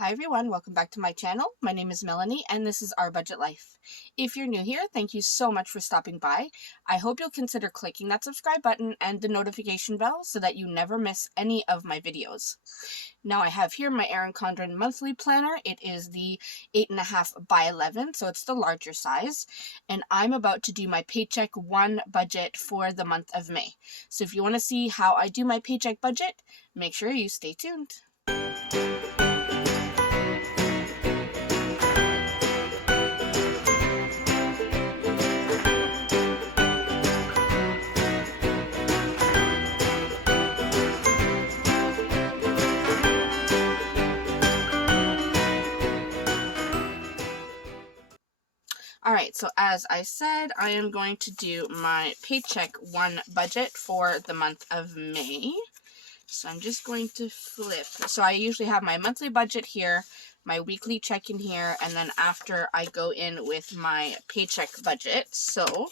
Hi everyone, welcome back to my channel. My name is Melanie and this is Our Budget Life. If you're new here, thank you so much for stopping by. I hope you'll consider clicking that subscribe button and the notification bell so that you never miss any of my videos. Now I have here my Erin Condren monthly planner. It is the 8.5 by 11, so it's the larger size. And I'm about to do my Paycheck 1 budget for the month of May. So if you want to see how I do my Paycheck budget, make sure you stay tuned. Alright, so as I said, I am going to do my Paycheck 1 budget for the month of May. So I'm just going to flip. So I usually have my monthly budget here, my weekly check-in here, and then after I go in with my paycheck budget. So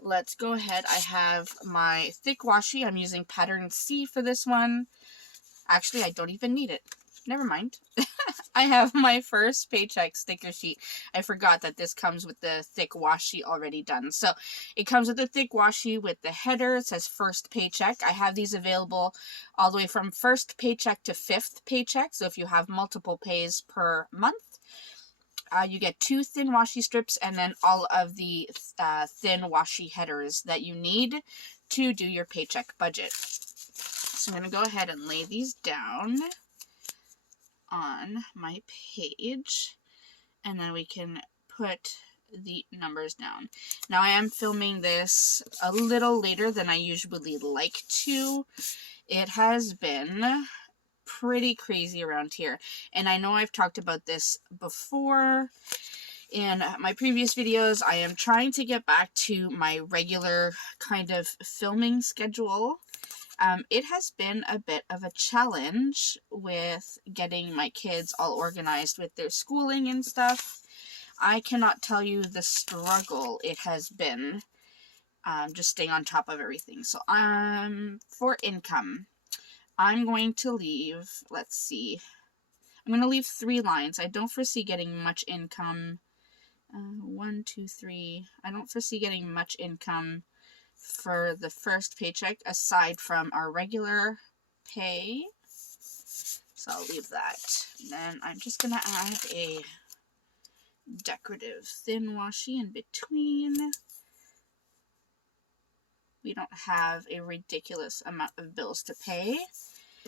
let's go ahead. I have my thick washi. I'm using pattern C for this one. Actually, I don't even need it. Never mind. I have my first paycheck sticker sheet. I forgot that this comes with the thick washi already done. So it comes with the thick washi with the header. It says first paycheck. I have these available all the way from first paycheck to fifth paycheck. So if you have multiple pays per month, you get 2 thin washi strips and then all of the thin washi headers that you need to do your paycheck budget. So I'm going to go ahead and lay these down on my page, and then we can put the numbers down. Now I am filming this a little later than I usually like to. It has been pretty crazy around here, and I know I've talked about this before in my previous videos. I am trying to get back to my regular kind of filming schedule. It has been a bit of a challenge with getting my kids all organized with their schooling and stuff. I cannot tell you the struggle it has been just staying on top of everything. So for income, I'm going to leave, let's see, I'm going to leave 3 lines. I don't foresee getting much income. 1, 2, 3. I don't foresee getting much income for the first paycheck aside from our regular pay. So I'll leave that. Then I'm just going to add a decorative thin washi in between. We don't have a ridiculous amount of bills to pay,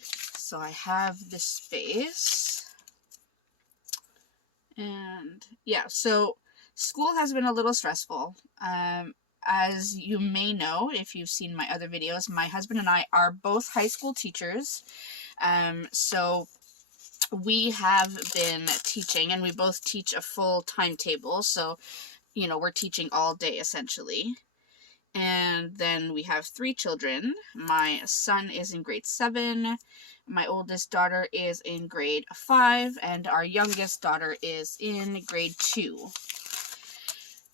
so I have the space. And yeah, so school has been a little stressful. As you may know, if you've seen my other videos, my husband and I are both high school teachers. So we have been teaching, and we both teach a full timetable. So, you know, we're teaching all day essentially. And then we have 3 children. My son is in grade 7. My oldest daughter is in grade 5. And our youngest daughter is in grade 2.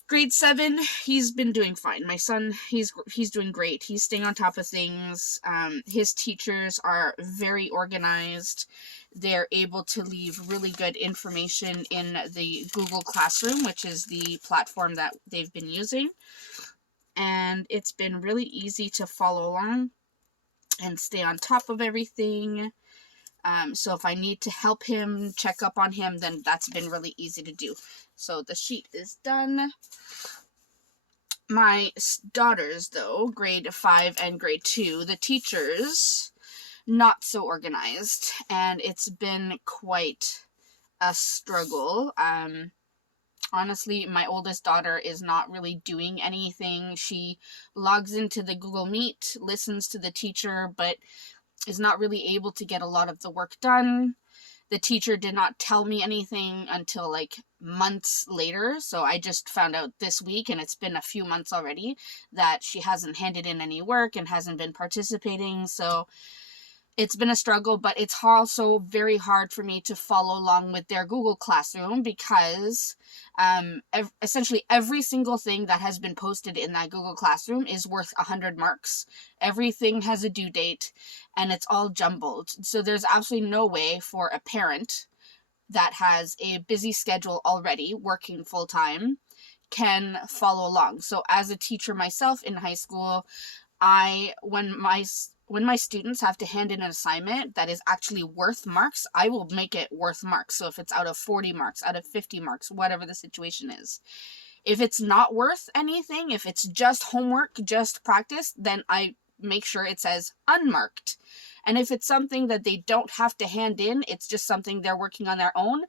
Grade 7, he's been doing fine. My son, he's doing great. He's staying on top of things. His teachers are very organized. They're able to leave really good information in the Google Classroom, which is the platform that they've been using. And it's been really easy to follow along and stay on top of everything. So if I need to help him, check up on him, then that's been really easy to do. So the sheet is done. My daughters, though, grade 5 and grade 2, the teachers, not so organized, and it's been quite a struggle. Honestly, my oldest daughter is not really doing anything. She logs into the Google Meet, listens to the teacher, but is not really able to get a lot of the work done. The teacher did not tell me anything until like months later, so I just found out this week, and it's been a few months already, that she hasn't handed in any work and hasn't been participating. So it's been a struggle, but it's also very hard for me to follow along with their Google Classroom because essentially every single thing that has been posted in that Google Classroom is worth 100 marks. Everything has a due date, and it's all jumbled. So there's absolutely no way for a parent that has a busy schedule already, working full-time, can follow along. So as a teacher myself in high school, when my students have to hand in an assignment that is actually worth marks, I will make it worth marks. So if it's out of 40 marks, out of 50 marks, whatever the situation is. If it's not worth anything, if it's just homework, just practice, then I make sure it says unmarked. And if it's something that they don't have to hand in, it's just something they're working on their own,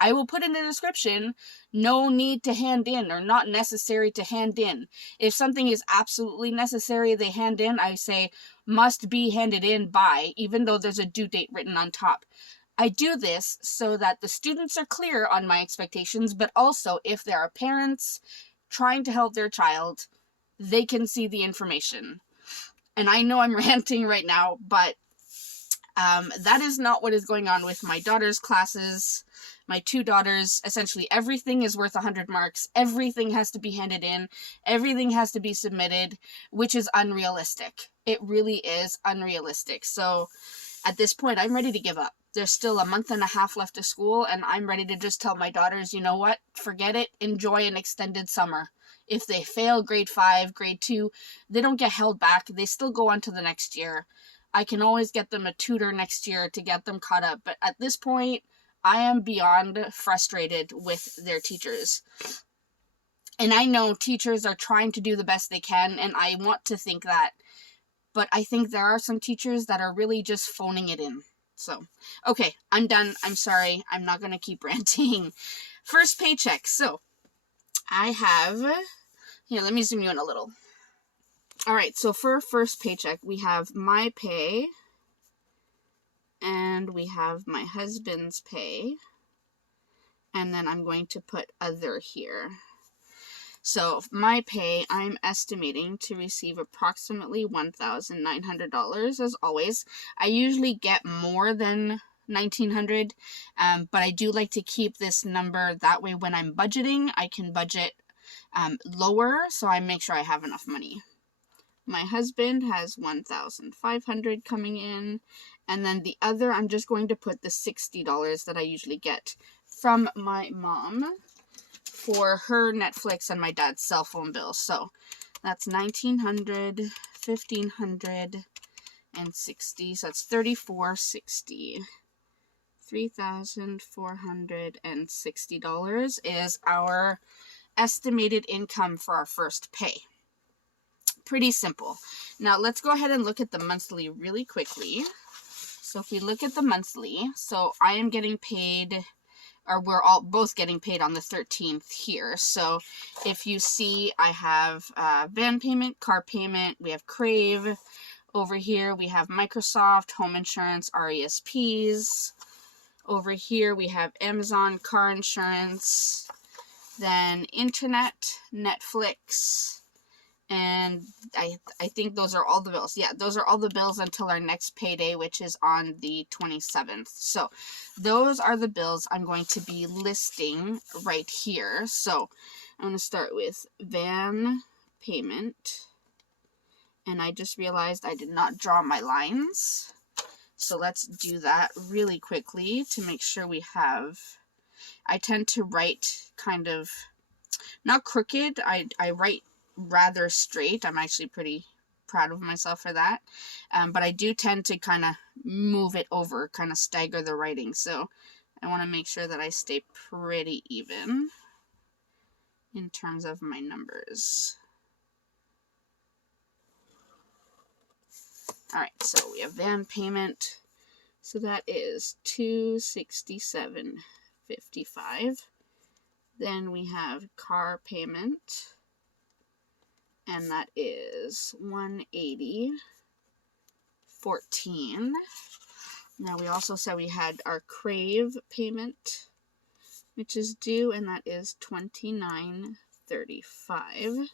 I will put in the description, no need to hand in, or not necessary to hand in. If something is absolutely necessary they hand in, I say must be handed in by, even though there's a due date written on top. I do this so that the students are clear on my expectations, but also if there are parents trying to help their child, they can see the information. And I know I'm ranting right now, but that is not what is going on with my daughter's classes. My two daughters, essentially everything is worth 100 marks. Everything has to be handed in. Everything has to be submitted, which is unrealistic. It really is unrealistic. So at this point, I'm ready to give up. There's still a month and a half left of school, and I'm ready to just tell my daughters, you know what? Forget it. Enjoy an extended summer. If they fail grade 5, grade 2, they don't get held back. They still go on to the next year. I can always get them a tutor next year to get them caught up. But at this point, I am beyond frustrated with their teachers. And I know teachers are trying to do the best they can, and I want to think that. But I think there are some teachers that are really just phoning it in. So, okay, I'm done. I'm sorry. I'm not going to keep ranting. First paycheck. So, I have... Here, let me zoom you in a little. Alright, so for first paycheck, we have my pay, and we have my husband's pay, and then I'm going to put other here. So my pay, I'm estimating to receive approximately $1,900, as always. I usually get more than $1,900, but I do like to keep this number. That way when I'm budgeting, I can budget lower, so I make sure I have enough money. My husband has $1,500 coming in, and then the other, I'm just going to put the $60 that I usually get from my mom for her Netflix and my dad's cell phone bill. So that's $1,900, $1,500, and $60. So that's $3,460. $3,460 is our estimated income for our first pay. Pretty simple. Now let's go ahead and look at the monthly really quickly. So if we look at the monthly, so I am getting paid, or we're all both getting paid on the 13th here. So if you see, I have van payment, car payment, we have Crave. Over here we have Microsoft, home insurance, RESPs. Over here we have Amazon, car insurance, then internet, Netflix, and I think those are all the bills. Yeah, those are all the bills until our next payday, which is on the 27th. So those are the bills I'm going to be listing right here. So I'm going to start with van payment. And I just realized I did not draw my lines. So let's do that really quickly to make sure we have... I tend to write kind of, not crooked, I write rather straight. I'm actually pretty proud of myself for that. But I do tend to kind of move it over, kind of stagger the writing. So I want to make sure that I stay pretty even in terms of my numbers. Alright, so we have van payment. So that is $267.55. Then we have car payment, and that is $180.14. Now we also said we had our Crave payment, which is due, and that is $29.35.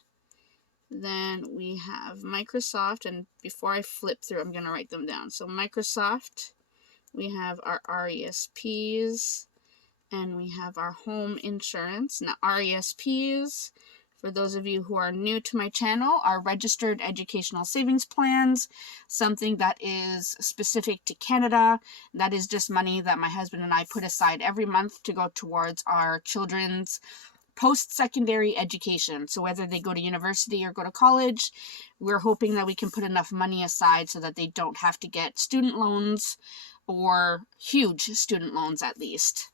Then we have Microsoft, and before I flip through, I'm going to write them down. So Microsoft, we have our RESPs, and we have our home insurance. Now RESPs, For those of you who are new to my channel, are registered educational savings plans, something that is specific to Canada. That is just money that my husband and I put aside every month to go towards our children's post-secondary education. So whether they go to university or go to college, we're hoping that we can put enough money aside so that they don't have to get student loans, or huge student loans at least.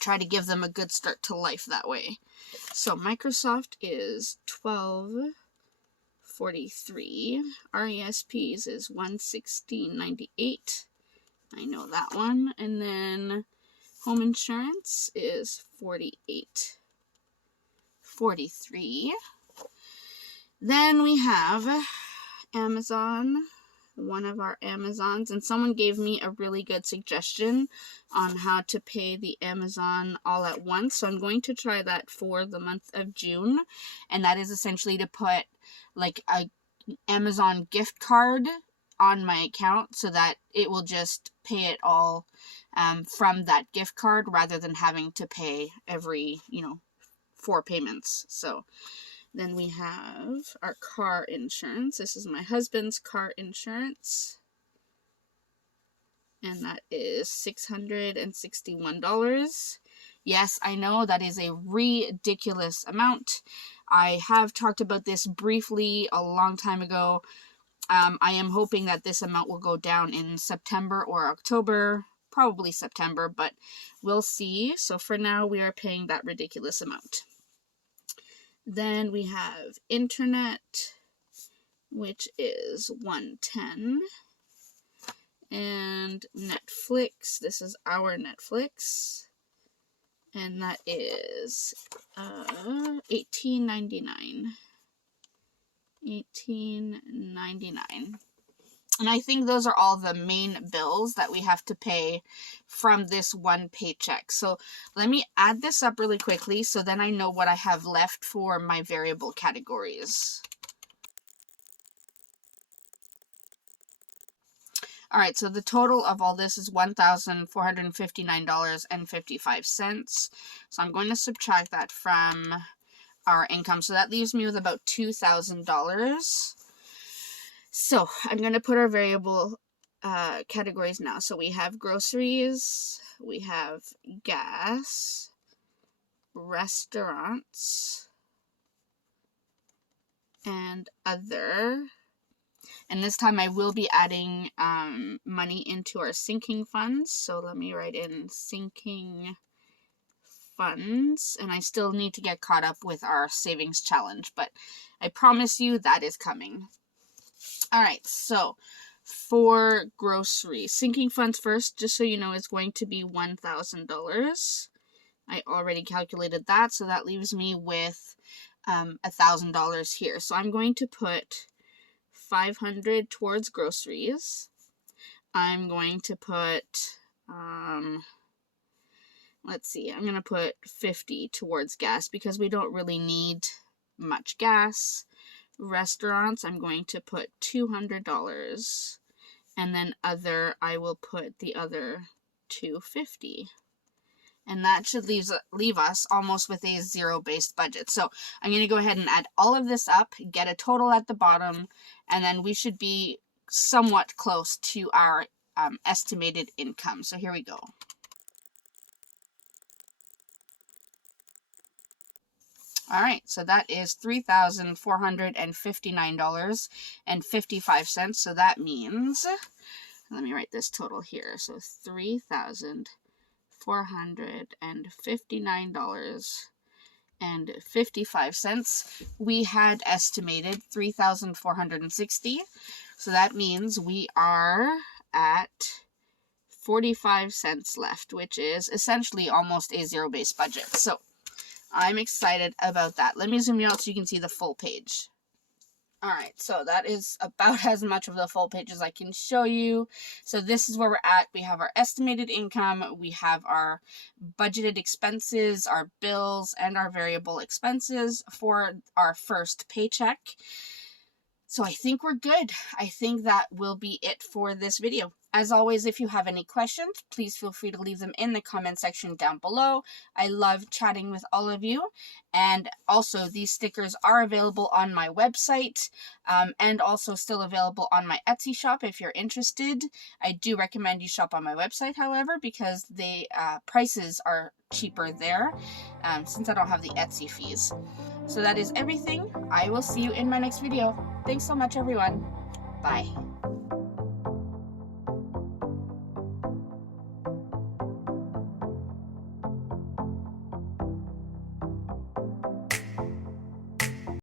Try to give them a good start to life that way. So Microsoft is $12.43. RESPs is $116.98. I know that one. And then home insurance is $48.43. Then we have Amazon, one of our Amazons, and someone gave me a really good suggestion on how to pay the Amazon all at once. So I'm going to try that for the month of June, and that is essentially to put like a Amazon gift card on my account so that it will just pay it all from that gift card rather than having to pay every 4 payments. So then we have our car insurance. This is my husband's car insurance, and that is $661. Yes, I know that is a ridiculous amount. I have talked about this briefly a long time ago. I am hoping that this amount will go down in September or October, probably September, but we'll see. So for now, we are paying that ridiculous amount. Then we have internet, which is $110. And Netflix, this is our Netflix, and that is $18.99. $18.99. And I think those are all the main bills that we have to pay from this one paycheck. So let me add this up really quickly so then I know what I have left for my variable categories. All right, so the total of all this is $1,459.55. So I'm going to subtract that from our income. So that leaves me with about $2,000. So I'm going to put our variable categories now. So we have groceries, we have gas, restaurants, and other. And this time I will be adding money into our sinking funds. So let me write in sinking funds. And I still need to get caught up with our savings challenge, but I promise you that is coming. All right, so for groceries, sinking funds first, just so you know, is going to be $1,000. I already calculated that, so that leaves me with $1,000 here. So I'm going to put $500 towards groceries. I'm going to put, let's see, I'm going to put $50 towards gas because we don't really need much gas. Restaurants, I'm going to put $200. And then other, I will put the other $250. And that should leave us almost with a zero-based budget. So I'm going to go ahead and add all of this up, get a total at the bottom, and then we should be somewhat close to our estimated income. So here we go. All right, so that is $3,459.55. So that means, let me write this total here. So $3,459.55. We had estimated $3,460. So that means we are at 45 cents left, which is essentially almost a zero-based budget. So I'm excited about that. Let me zoom you out so you can see the full page. All right, so that is about as much of the full page as I can show you. So this is where we're at. We have our estimated income, we have our budgeted expenses, our bills, and our variable expenses for our first paycheck. So I think we're good. I think that will be it for this video. As always, if you have any questions, please feel free to leave them in the comment section down below. I love chatting with all of you. And also, these stickers are available on my website, and also still available on my Etsy shop if you're interested. I do recommend you shop on my website, however, because the prices are cheaper there, since I don't have the Etsy fees. So that is everything. I will see you in my next video. Thanks so much, everyone. Bye.